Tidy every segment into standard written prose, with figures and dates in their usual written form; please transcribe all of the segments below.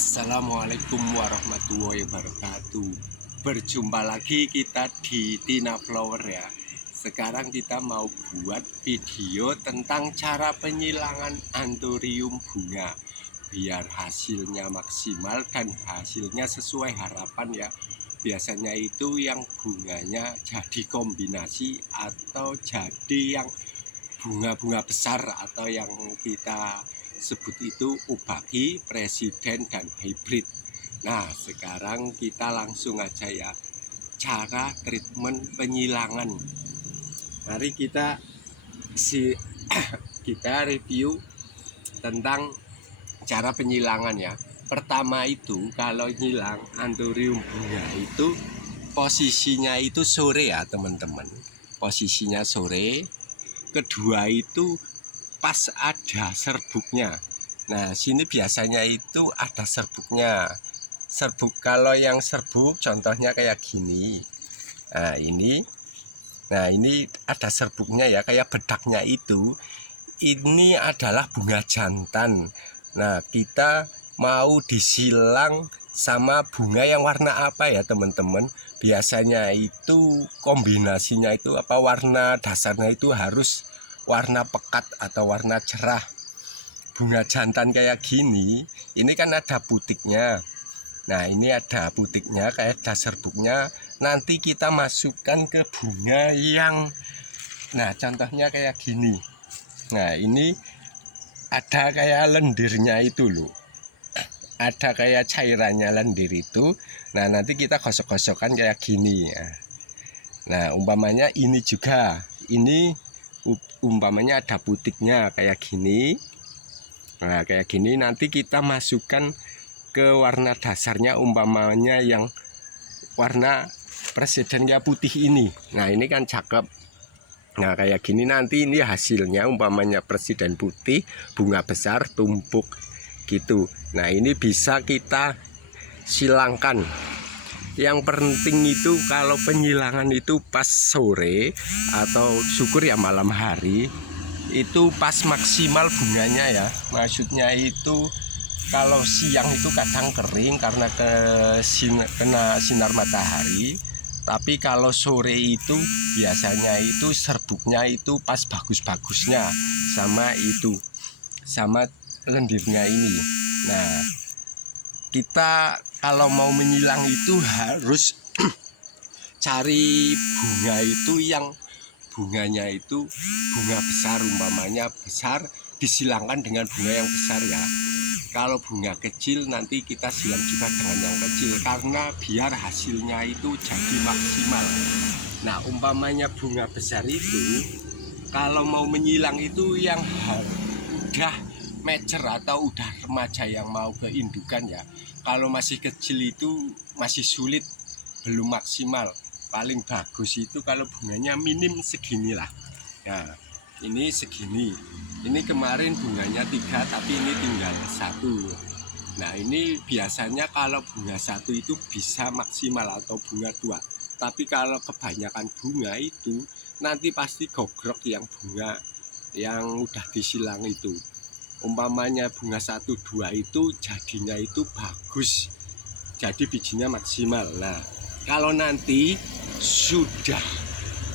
Assalamualaikum warahmatullahi wabarakatuh. Berjumpa lagi kita di Tina Flower ya. Sekarang kita mau buat video tentang cara penyilangan anthurium bunga biar hasilnya maksimal dan hasilnya sesuai harapan ya. Biasanya itu yang bunganya jadi kombinasi atau jadi yang bunga-bunga besar atau yang kita sebut itu ubaki, presiden, dan hybrid. Nah, sekarang kita langsung aja ya, cara treatment penyilangan. Mari kita review tentang cara penyilangan ya. Pertama itu kalau nyilang anthurium bunga itu posisinya itu sore ya teman-teman. Posisinya sore. Kedua itu pas ada serbuknya. Nah, sini biasanya itu ada serbuknya. Serbuk, kalau yang serbuk contohnya kayak gini. Nah, ini ada serbuknya ya, kayak bedaknya itu. Ini adalah bunga jantan. Nah, kita mau disilang sama bunga yang warna apa ya, teman-teman? Biasanya itu kombinasinya itu apa, warna dasarnya itu harus warna pekat atau warna cerah. Bunga jantan kayak gini, ini kan ada butiknya. Nah, ini ada butiknya, kayak ada serbuknya. Nanti kita masukkan ke bunga yang, nah contohnya kayak gini. Nah, ini ada kayak lendirnya itu loh. Ada kayak cairannya lendir itu. Nah, nanti kita gosok-gosokkan kayak gini ya. Nah, umpamanya ini juga, ini umpamanya ada butiknya kayak gini. Nah, kayak gini nanti kita masukkan ke warna dasarnya, umpamanya yang warna presiden kayak putih ini. Nah, ini kan cakep. Nah, kayak gini nanti ini hasilnya umpamanya presiden putih, bunga besar, tumpuk gitu. Nah, ini bisa kita silangkan. Yang penting itu kalau penyilangan itu pas sore atau syukur ya malam hari, itu pas maksimal bunganya ya. Maksudnya itu kalau siang itu kadang kering karena kena sinar matahari. Tapi kalau sore itu biasanya itu serbuknya itu pas bagus-bagusnya sama lendirnya ini. Nah, kita kalau mau menyilang itu harus cari bunga itu yang bunganya itu bunga besar, umpamanya besar disilangkan dengan bunga yang besar ya. Kalau bunga kecil nanti kita silang juga dengan yang kecil karena biar hasilnya itu jadi maksimal. Nah, umpamanya bunga besar itu kalau mau menyilang itu yang udah mature atau udah remaja yang mau ke indukan ya. Kalau masih kecil itu masih sulit, belum maksimal. Paling bagus itu kalau bunganya minim segini lah. Nah, ini segini. Ini kemarin bunganya 3 tapi ini tinggal 1. Nah, ini biasanya kalau bunga 1 itu bisa maksimal atau bunga 2. Tapi kalau kebanyakan bunga itu nanti pasti gogrok yang bunga yang udah disilang itu. Umpamanya bunga 1, 2 itu jadinya itu bagus, jadi bijinya maksimal. Nah, kalau nanti sudah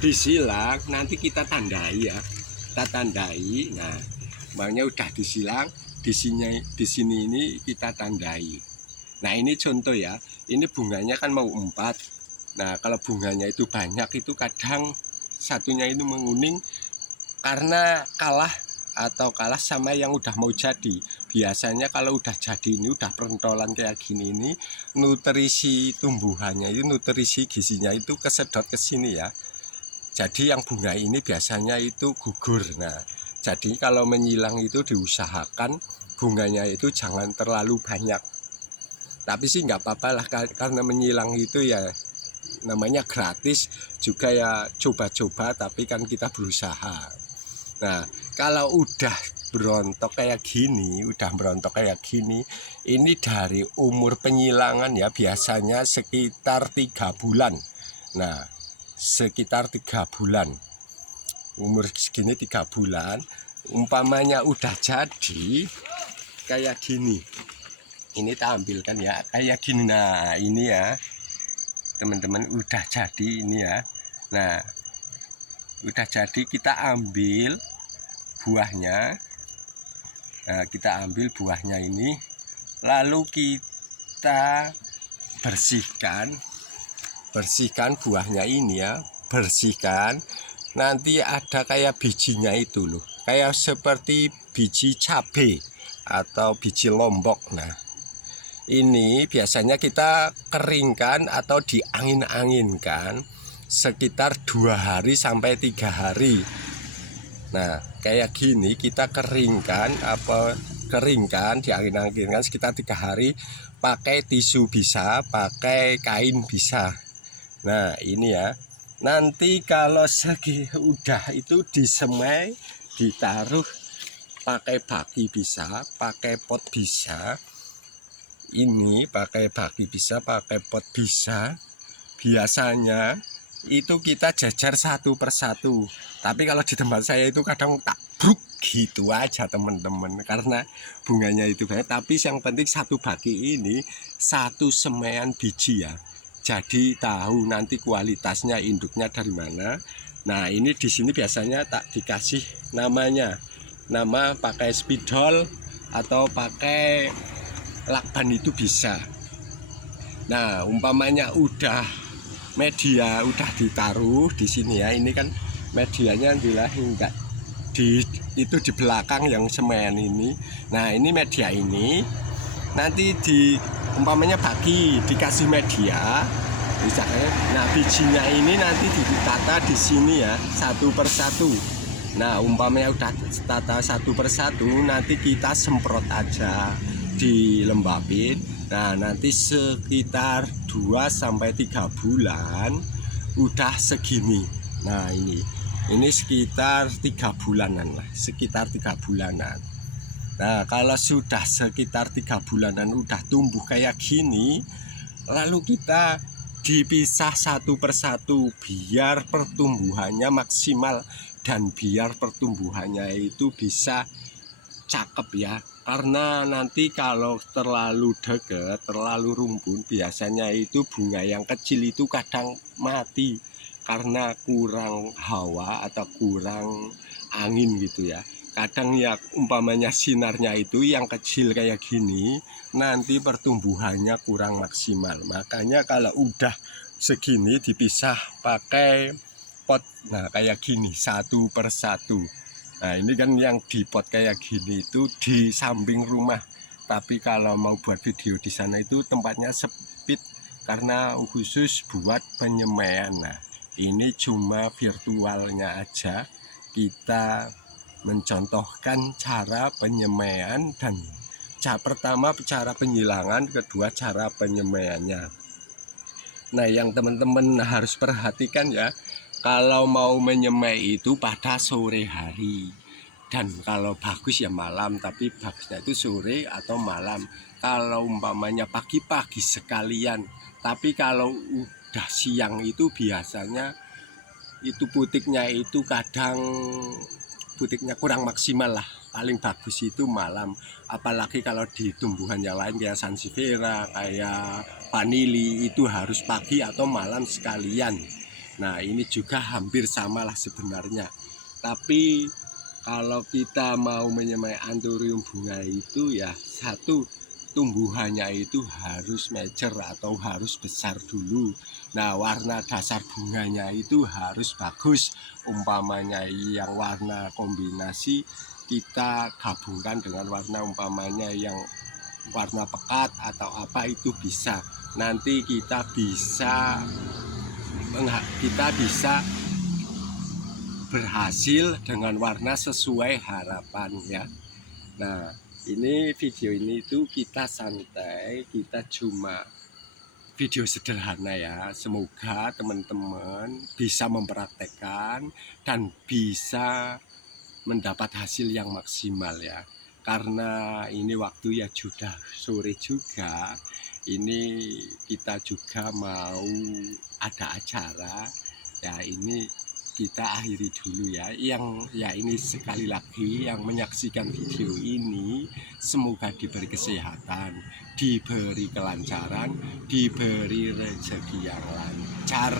disilang nanti kita tandai ya, kita tandai. Nah, umpamanya udah disilang di sini ini kita tandai. Nah, ini contoh ya, ini bunganya kan mau 4. Nah, kalau bunganya itu banyak itu kadang satunya itu menguning karena kalah sama yang udah mau jadi. Biasanya kalau udah jadi ini udah pentolan kayak gini ini, nutrisi tumbuhannya itu, nutrisi gizinya itu kesedot ke sini ya. Jadi yang bunga ini biasanya itu gugur. Nah, jadi kalau menyilang itu diusahakan bunganya itu jangan terlalu banyak. Tapi sih nggak apa-apa lah, karena menyilang itu ya namanya gratis juga ya, coba-coba, tapi kan kita berusaha. Nah, kalau udah berontok kayak gini, ini dari umur penyilangan ya biasanya sekitar 3 bulan. Nah, sekitar 3 bulan. Umur segini 3 bulan, umpamanya udah jadi kayak gini. Ini tampilkan ya kayak gini. Nah ini ya teman-teman udah jadi ini ya. Nah udah jadi, kita ambil buahnya. Nah kita ambil buahnya ini, lalu kita bersihkan buahnya ini ya, bersihkan. Nanti ada kayak bijinya itu loh, kayak seperti biji cabai atau biji lombok. Nah ini biasanya kita keringkan atau diangin-anginkan sekitar 2 hari sampai 3 hari. Nah kayak gini kita keringkan diangin-anginkan sekitar 3 hari, pakai tisu bisa, pakai kain bisa. Nah ini ya, nanti kalau udah itu disemai, ditaruh, pakai baki bisa, pakai pot bisa. Ini pakai baki bisa, pakai pot bisa. Biasanya itu kita jajar satu persatu, tapi kalau di tempat saya itu kadang tak bruk gitu aja teman-teman, karena bunganya itu banyak. Tapi yang penting satu baki ini satu semaian biji ya, jadi tahu nanti kualitasnya induknya dari mana. Nah ini di sini biasanya tak dikasih nama pakai spidol atau pakai lakban itu bisa. Nah umpamanya udah media udah ditaruh di sini ya, ini kan medianya enggak itu di belakang yang semen ini. Nah ini media ini nanti umpamanya bagi dikasih media misalnya. Nah bijinya ini nanti ditata di sini ya, satu persatu. Nah umpamanya udah tata satu persatu, nanti kita semprot aja, dilembabin. Nah nanti sekitar 2-3 bulan udah segini. Nah ini sekitar 3 bulanan lah, sekitar 3 bulanan. Nah kalau sudah sekitar 3 bulanan udah tumbuh kayak gini, lalu kita dipisah satu persatu biar pertumbuhannya maksimal dan biar pertumbuhannya itu bisa cakep ya. Karena nanti kalau terlalu dekat, terlalu rumpun, biasanya itu bunga yang kecil itu kadang mati karena kurang hawa atau kurang angin gitu ya. Kadang ya umpamanya sinarnya itu yang kecil kayak gini, nanti pertumbuhannya kurang maksimal. Makanya kalau udah segini dipisah pakai pot. Nah kayak gini satu persatu. Nah ini kan yang di pot kayak gini itu di samping rumah. Tapi kalau mau buat video di sana itu tempatnya sempit karena khusus buat penyemaian. Nah ini cuma virtualnya aja, kita mencontohkan cara penyemaian dan pertama cara penyilangan, kedua cara penyemaiannya. Nah yang teman-teman harus perhatikan ya, kalau mau menyemai itu pada sore hari, dan kalau bagus ya malam, tapi bagusnya itu sore atau malam. Kalau umpamanya pagi-pagi sekalian, tapi kalau udah siang itu biasanya itu putiknya itu kadang putiknya kurang maksimal lah. Paling bagus itu malam, apalagi kalau di tumbuhan yang lain kayak sansevieria, kayak vanili, itu harus pagi atau malam sekalian. Nah ini juga hampir sama lah sebenarnya. Tapi kalau kita mau menyemai anthurium bunga itu ya, satu, tumbuhannya itu harus mature atau harus besar dulu. Nah warna dasar bunganya itu harus bagus. Umpamanya yang warna kombinasi, kita gabungkan dengan warna umpamanya yang warna pekat atau apa itu bisa. Nanti kita bisa berhasil dengan warna sesuai harapan ya. Nah ini video ini itu kita santai, kita cuma video sederhana ya. Semoga teman-teman bisa mempraktekkan dan bisa mendapat hasil yang maksimal ya. Karena ini waktu ya sudah sore juga, ini kita juga mau ada acara ya. Ini kita akhiri dulu ya. Ini sekali lagi yang menyaksikan video ini semoga diberi kesehatan, diberi kelancaran, diberi rezeki yang lancar.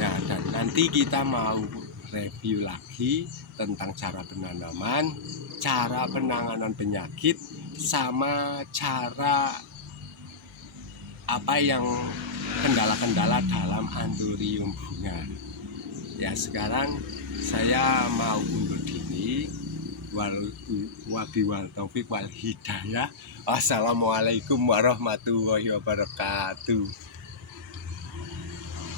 Nah, dan nanti kita mau review lagi tentang cara penanaman, cara penanganan penyakit, sama cara apa yang kendala-kendala dalam anthurium bunga. Ya, sekarang saya mau undur diri. Wabillahi taufik wal hidayah. Wassalamualaikum warahmatullahi wabarakatuh.